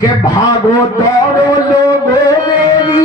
के भागो दौड़ो लोगो मेरी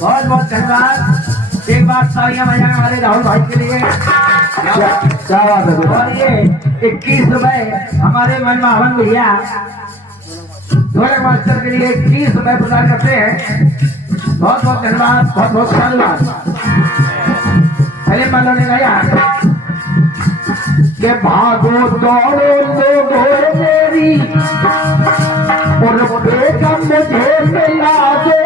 बहुत बहुत धन्यवाद। एक बार तालियां बजाएं हमारे राहुल भाई के लिए। क्या बात है। और ये 21 रुपए हमारे मनमोहन भैया ढोलक मास्टर के लिए 21 रुपए प्रदान करते हैं। बहुत बहुत धन्यवाद, बहुत बहुत धन्यवाद। पहले मानो ने गाया कि भागो दौड़ो लोगो मेरी और बेगम मुझे मिला दो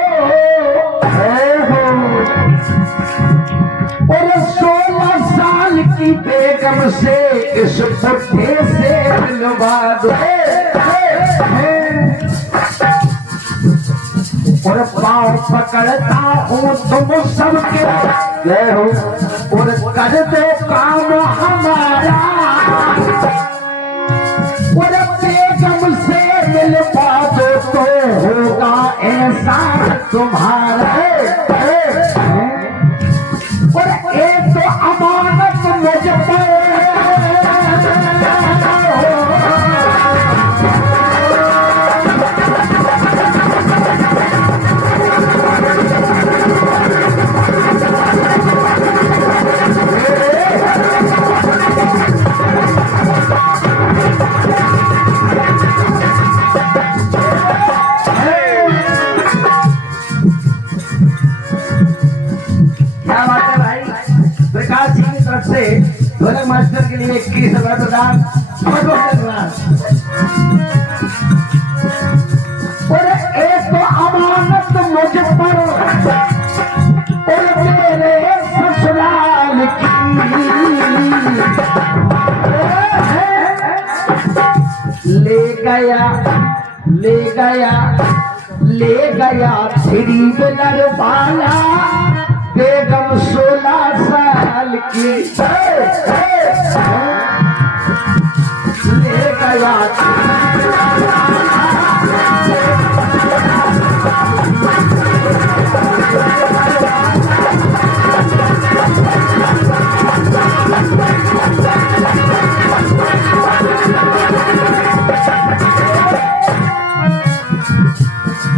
और 16 साल की बेगम से इस बुढ़े से मिलवा दो और पाँव पकड़ता हूँ तुम सबके जय हो और कर दो काम हमारा और बेगम से मिलवा दो तो होगा ऐसा तुम्हारा और एक तो अमानत मुझ पर ढोलक मास्टर के लिए 21 रुपए प्रदान। और एक तो अमानत मुझ पर और मेरे ससुराल की ले गया थ्री व्हीलर वाला बेगम 16 साल की ले गया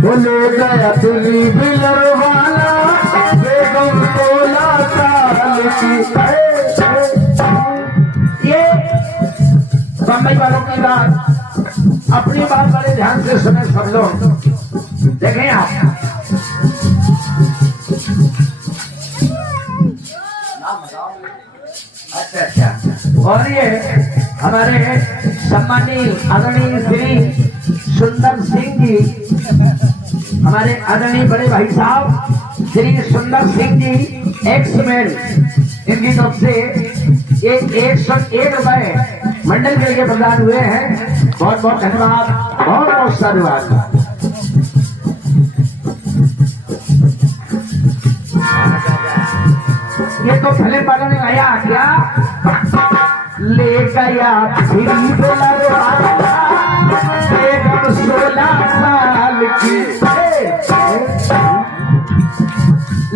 वो ले गया थ्री व्हीलर वाला बेगम 16 साल की। ये बम्बई वालों की बात, अपनी बात बड़े ध्यान से सुने सब लोग। देखें आप अच्छा। और ये हमारे सम्मानीय आदरणीय श्री सुंदर सिंह जी, हमारे आदरणीय बड़े भाई साहब श्री सुंदर सिंह जी एक्समैन, इनकी तरफ से ये 101 रुपए मंडल के लिए प्रदान हुए हैं। बहुत बहुत धन्यवाद, बहुत बहुत धन्यवाद। ये तो भले वालों ने गाया क्या ले गया थ्री व्हीलर वाला बेगम 16 साल की।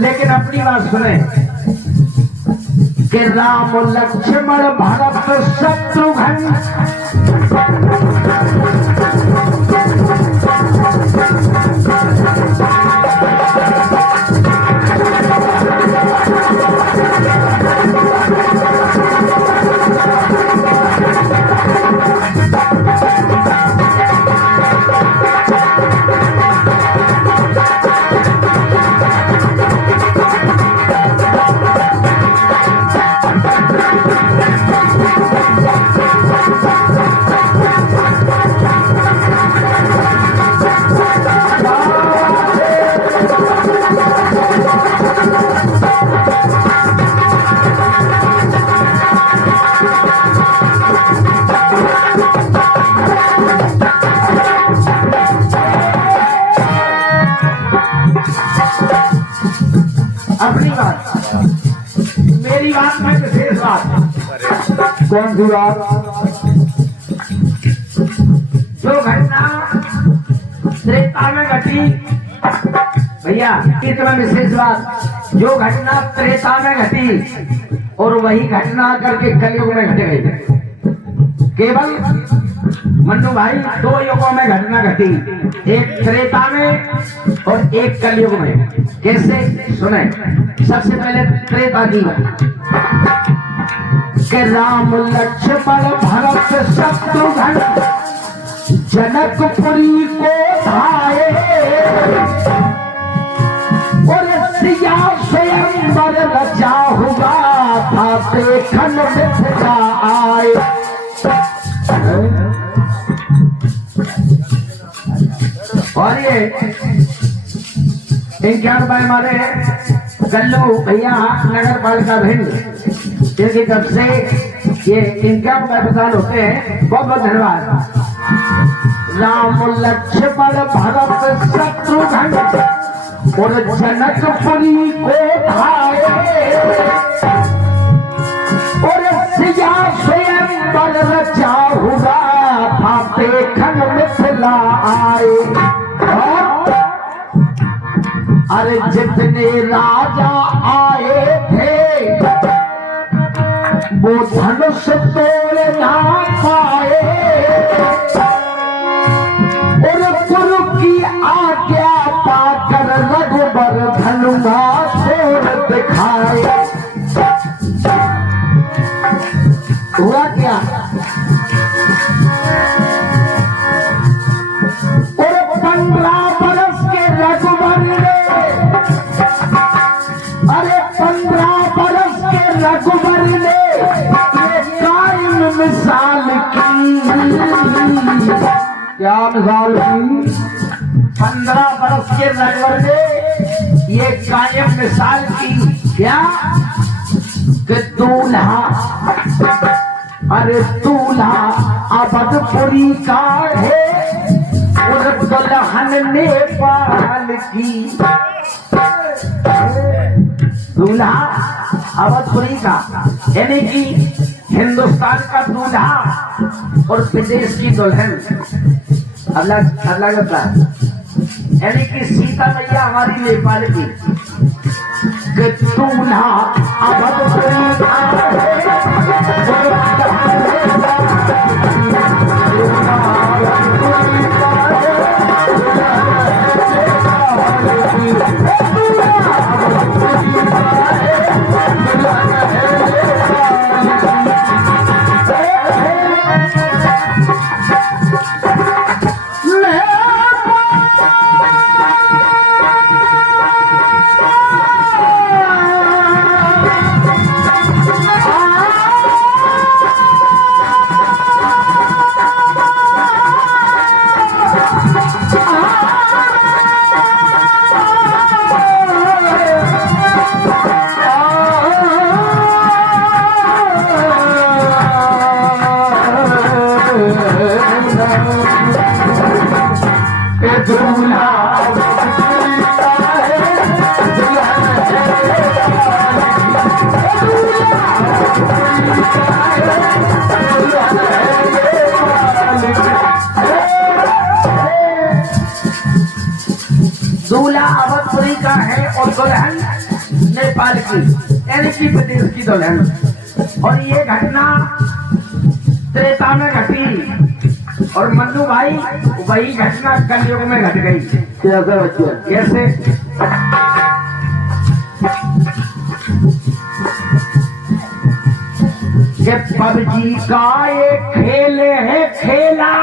लेकिन अपनी बात सुने कि राम लक्ष्मण भरत शत्रुघ्न कौन सी बात? जो घटना त्रेता में घटी भैया, इतना विशेष बात, जो घटना त्रेता में घटी और वही घटना करके कलयुग में घट गई। केवल मन्नू भाई दो युगों में घटना घटी, एक त्रेता में और एक कलयुग में। कैसे सुने, सबसे पहले त्रेता की कि राम लक्ष्मण भरत शत्रुघ्न जनकपुरी को धाये और सिया स्वयंवर रचा हुआ था, देखन मिथिला आए। और ये इनके हमारे गल्लू भैया नगर पालिका भिंड इनकी तरफ से ये इनका प्रदान होते हैं, बहुत बहुत धन्यवाद। राम लक्ष्मण भरत शत्रुघ्न और जनकपुरी को धाये और सिया स्वयंवर रचा हुआ था, देखन मिथिला आए। अरे जितने राजा आए थे वो धनुष तोड़ ना पाए और गुरु की आज्ञा पाकर रघुबर धनुमा तोड़ दिखाए। हुआ क्या? और 15 बरस के रघुबर ने, अरे 15 बरस के रघुबर ने ये कायम मिसाल की। क्या मिसाल की? 15 बरस के रघुबर ने ये कायम मिसाल की। क्या? कि दूल्हा, अरे दूल्हा अवधपुरी का है और दुल्हन नेपाल की। दूल्हा अवधपुरी का यानी कि हिंदुस्तान का दूल्हा और विदेश की दुल्हन अलग अलग था, यानी कि सीता मैया हमारी नेपाल की। दूल्हा अवधपुरी का दूल्हा अवधपुरी का है और दुल्हन नेपाल की, यानी कि विदेश की दुल्हन। और ये घटना त्रेता में घटी और मन्नू भाई वही घटना कलयुग में घट गई। कैसे बच्चे? कैसे? पबजी का ये खेल है खेला,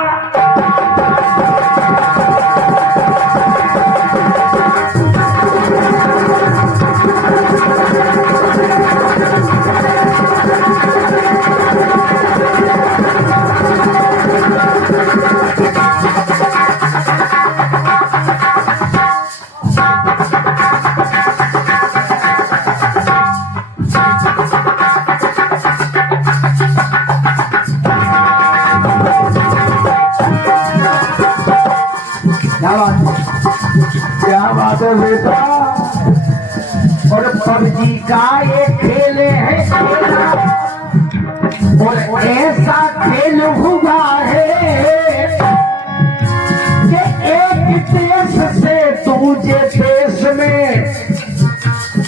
क्या बात है बेटा? और पबजी का ये खेल है खेला, और ऐसा खेल हुआ है कि एक देश से दूसरे देश में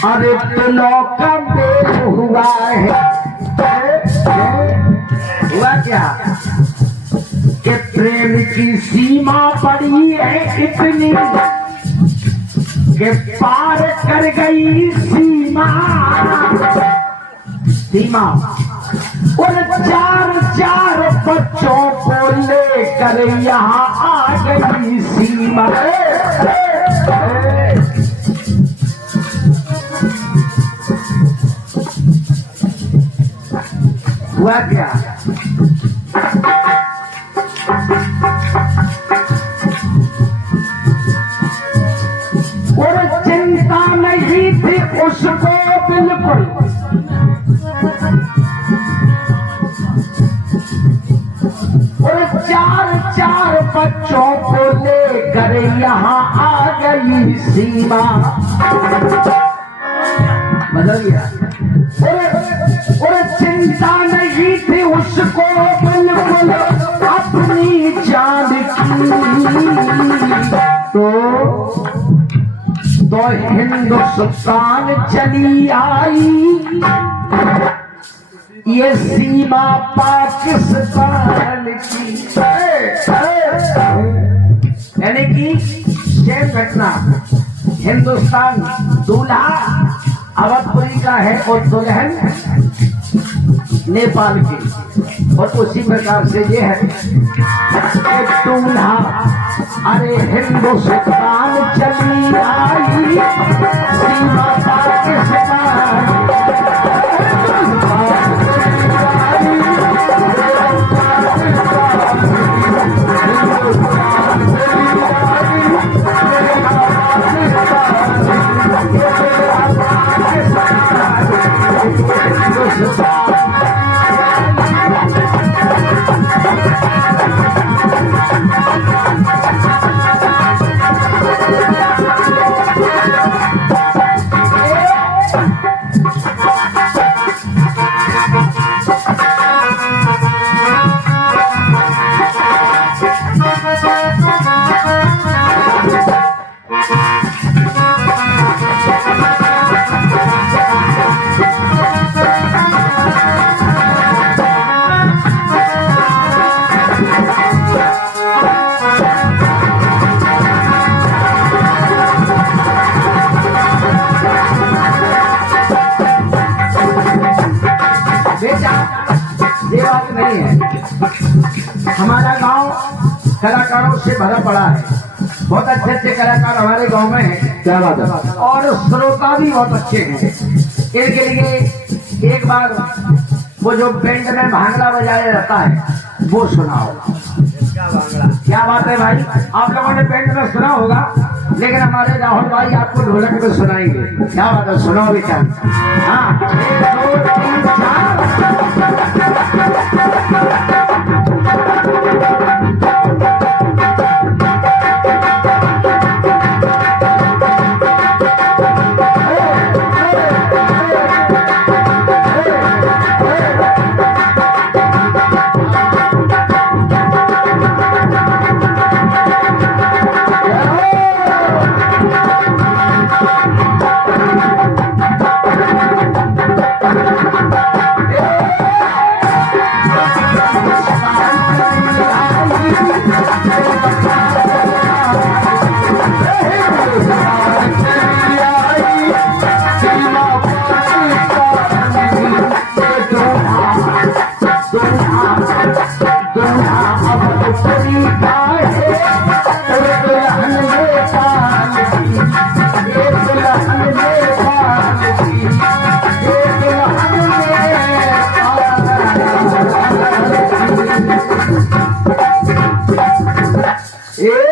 अरे दिलों का मेल हुआ है। हुआ क्या कि प्रेम की सीमा पड़ी है इतनी कि पार कर गई सीमा सीमा। उन चार चार बच्चों को लेकर यहाँ आ गई सीमा। हुआ क्या और चिंता नहीं थी उसको बिल्कुल। और चार चार बच्चों को लेकर यहाँ आ गई सीमा। बदल गया और चिंता नहीं थी उसको बिल्कुल अपनी जान की। तो हिंदुस्तान चली आई ये सीमा पाकिस्तान की। यानी कि सेम घटना हिंदुस्तान दूल्हा अवधपुरी का है और दुल्हन नेपाल की। और उसी प्रकार से ये है कि दूल्हा अरे हिंदुस्तान चली आई सीमा पाकिस्तान। नहीं है। हमारा गांव कलाकारों से भरा पड़ा है। बहुत अच्छे अच्छे कलाकार हमारे गांव में हैं। क्या बात है। और श्रोता भी बहुत अच्छे हैं। इनके लिए एक बार वो जो बैंड में भांगड़ा बजाया जाता है वो सुनाओ। क्या बात है भाई, आप लोगों ने बैंड में सुना होगा, लेकिन हमारे राहुल भाई आपको ढोलक में सुनाएंगे। क्या बात है, सुनाओ बेटा। हाँ, 1 2 3 ए